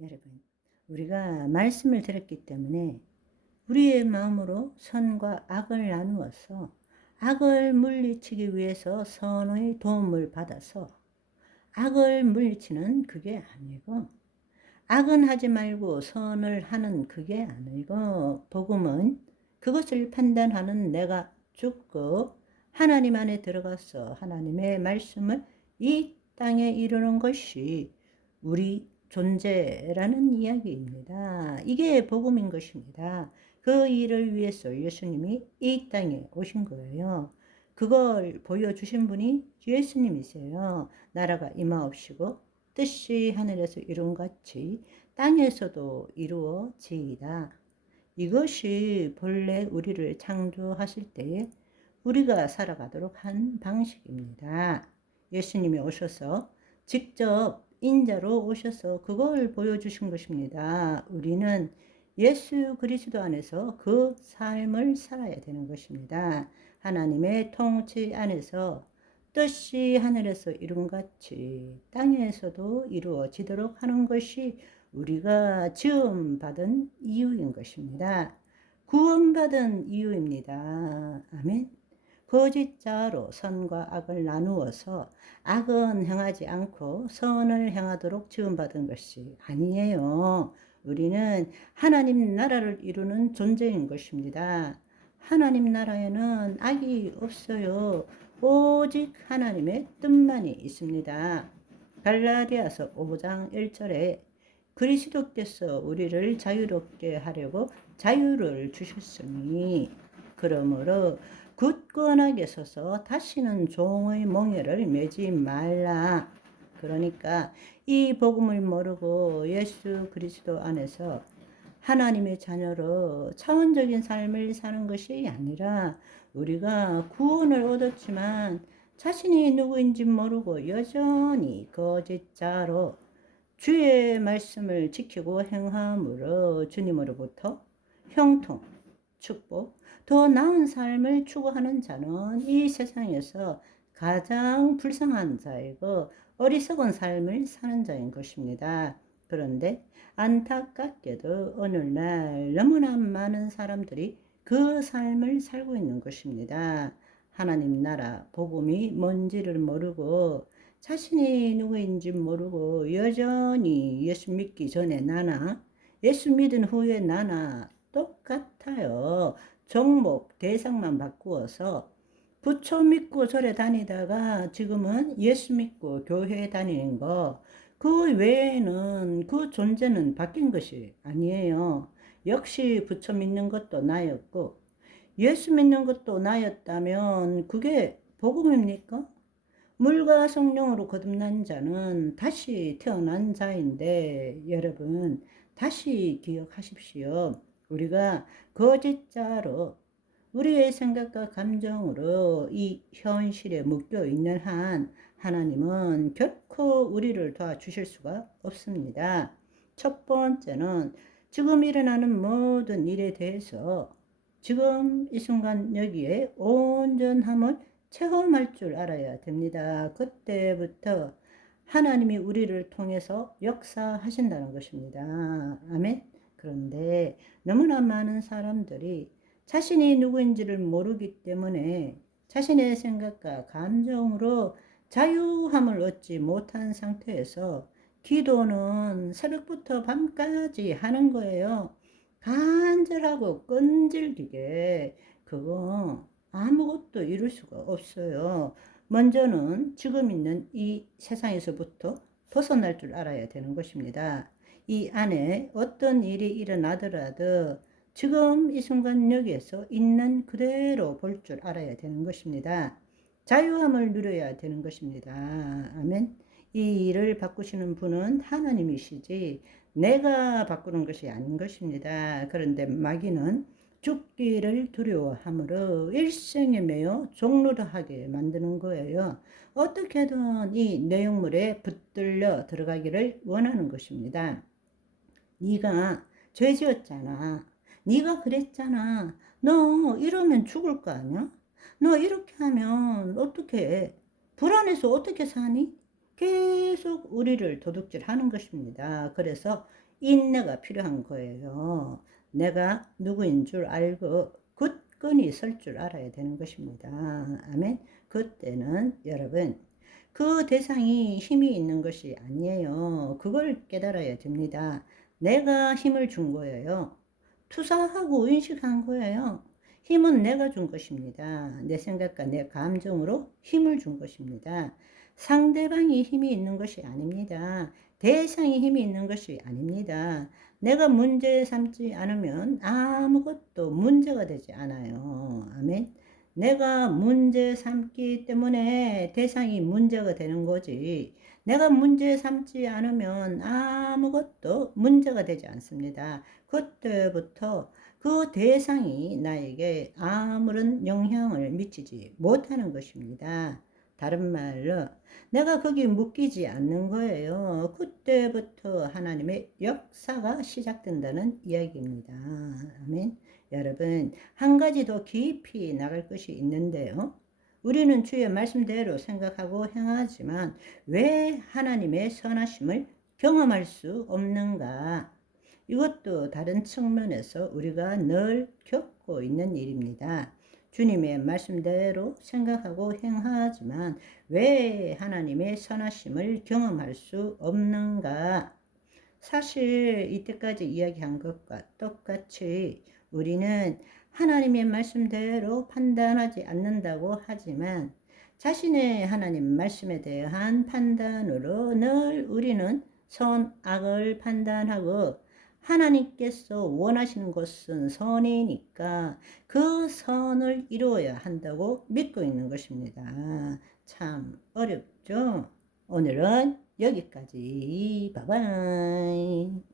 여러분, 우리가 말씀을 들었기 때문에 우리의 마음으로 선과 악을 나누어서 악을 물리치기 위해서 선의 도움을 받아서 악을 물리치는 그게 아니고, 악은 하지 말고 선을 하는 그게 아니고, 복음은 그것을 판단하는 내가 죽고 하나님 안에 들어가서 하나님의 말씀을 이 땅에 이루는 것이 우리 존재라는 이야기입니다. 이게 복음인 것입니다. 그 일을 위해서 예수님이 이 땅에 오신 거예요. 그걸 보여주신 분이 예수님이세요. 나라가 임하옵시고 뜻이 하늘에서 이룬 같이 땅에서도 이루어지이다. 이것이 본래 우리를 창조하실 때에 우리가 살아가도록 한 방식입니다. 예수님이 오셔서 직접 인자로 오셔서 그걸 보여주신 것입니다. 우리는 예수 그리스도 안에서 그 삶을 살아야 되는 것입니다. 하나님의 통치 안에서 뜻이 하늘에서 이룬 같이 땅에서도 이루어지도록 하는 것이 우리가 지음 받은 이유인 것입니다. 구원받은 이유입니다. 아멘. 거짓자로 선과 악을 나누어서 악은 행하지 않고 선을 행하도록 지음받은 것이 아니에요. 우리는 하나님 나라를 이루는 존재인 것입니다. 하나님 나라에는 악이 없어요. 오직 하나님의 뜻만이 있습니다. 갈라디아서 5장 1절에 그리스도께서 우리를 자유롭게 하려고 자유를 주셨으니 그러므로 굳건하게 서서 다시는 종의 몽에를 매지 말라. 그러니까 이 복음을 모르고 예수 그리스도 안에서 하나님의 자녀로 차원적인 삶을 사는 것이 아니라 우리가 구원을 얻었지만 자신이 누구인지 모르고 여전히 거짓자로 주의 말씀을 지키고 행함으로 주님으로부터 형통, 축복, 더 나은 삶을 추구하는 자는 이 세상에서 가장 불쌍한 자이고 어리석은 삶을 사는 자인 것입니다. 그런데 안타깝게도 오늘날 너무나 많은 사람들이 그 삶을 살고 있는 것입니다. 하나님 나라 복음이 뭔지를 모르고 자신이 누구인지 모르고 여전히 예수 믿기 전에 나나 예수 믿은 후에 나나 똑같아요. 종목 대상만 바꾸어서 부처 믿고 절에 다니다가 지금은 예수 믿고 교회에 다니는 거, 그 외에는 그 존재는 바뀐 것이 아니에요. 역시 부처 믿는 것도 나였고 예수 믿는 것도 나였다면 그게 복음입니까? 물과 성령으로 거듭난 자는 다시 태어난 자인데 여러분 다시 기억하십시오. 우리가 거짓자로 우리의 생각과 감정으로 이 현실에 묶여 있는 한 하나님은 결코 우리를 도와주실 수가 없습니다. 첫 번째는 지금 일어나는 모든 일에 대해서 지금 이 순간 여기에 온전함을 체험할 줄 알아야 됩니다. 그때부터 하나님이 우리를 통해서 역사하신다는 것입니다. 아멘. 그런데 너무나 많은 사람들이 자신이 누구인지를 모르기 때문에 자신의 생각과 감정으로 자유함을 얻지 못한 상태에서 기도는 새벽부터 밤까지 하는 거예요. 간절하고 끈질기게. 그거 아무것도 이룰 수가 없어요. 먼저는 지금 있는 이 세상에서부터 벗어날 줄 알아야 되는 것입니다. 이 안에 어떤 일이 일어나더라도 지금 이 순간 여기에서 있는 그대로 볼 줄 알아야 되는 것입니다. 자유함을 누려야 되는 것입니다. 아멘. 이 일을 바꾸시는 분은 하나님이시지 내가 바꾸는 것이 아닌 것입니다. 그런데 마귀는 죽기를 두려워함으로 일생에 매여 종로하게 만드는 거예요. 어떻게든 이 내용물에 붙들려 들어가기를 원하는 것입니다. 네가 죄 지었잖아. 네가 그랬잖아. 너 이러면 죽을 거 아니야? 너 이렇게 하면 어떻게 해? 불안해서 어떻게 사니? 계속 우리를 도둑질하는 것입니다. 그래서 인내가 필요한 거예요. 내가 누구인 줄 알고 굳건히 설 줄 알아야 되는 것입니다. 아멘. 그때는 여러분 그 대상이 힘이 있는 것이 아니에요. 그걸 깨달아야 됩니다. 내가 힘을 준 거예요. 투사하고 인식한 거예요. 힘은 내가 준 것입니다. 내 생각과 내 감정으로 힘을 준 것입니다. 상대방이 힘이 있는 것이 아닙니다. 대상이 힘이 있는 것이 아닙니다. 내가 문제 삼지 않으면 아무것도 문제가 되지 않아요. 아멘. 내가 문제 삼기 때문에 대상이 문제가 되는 거지. 내가 문제 삼지 않으면 아무것도 문제가 되지 않습니다. 그때부터 그 대상이 나에게 아무런 영향을 미치지 못하는 것입니다. 다른 말로 내가 거기 묶이지 않는 거예요. 그때부터 하나님의 역사가 시작된다는 이야기입니다. 아멘. 여러분, 한 가지 더 깊이 나갈 것이 있는데요. 우리는 주의 말씀대로 생각하고 행하지만 왜 하나님의 선하심을 경험할 수 없는가? 이것도 다른 측면에서 우리가 늘 겪고 있는 일입니다. 주님의 말씀대로 생각하고 행하지만 왜 하나님의 선하심을 경험할 수 없는가? 사실 이때까지 이야기한 것과 똑같이 우리는 하나님의 말씀대로 판단하지 않는다고 하지만 자신의 하나님 말씀에 대한 판단으로 늘 우리는 선, 악을 판단하고 하나님께서 원하시는 것은 선이니까 그 선을 이루어야 한다고 믿고 있는 것입니다. 참 어렵죠? 오늘은 여기까지. 바이바이.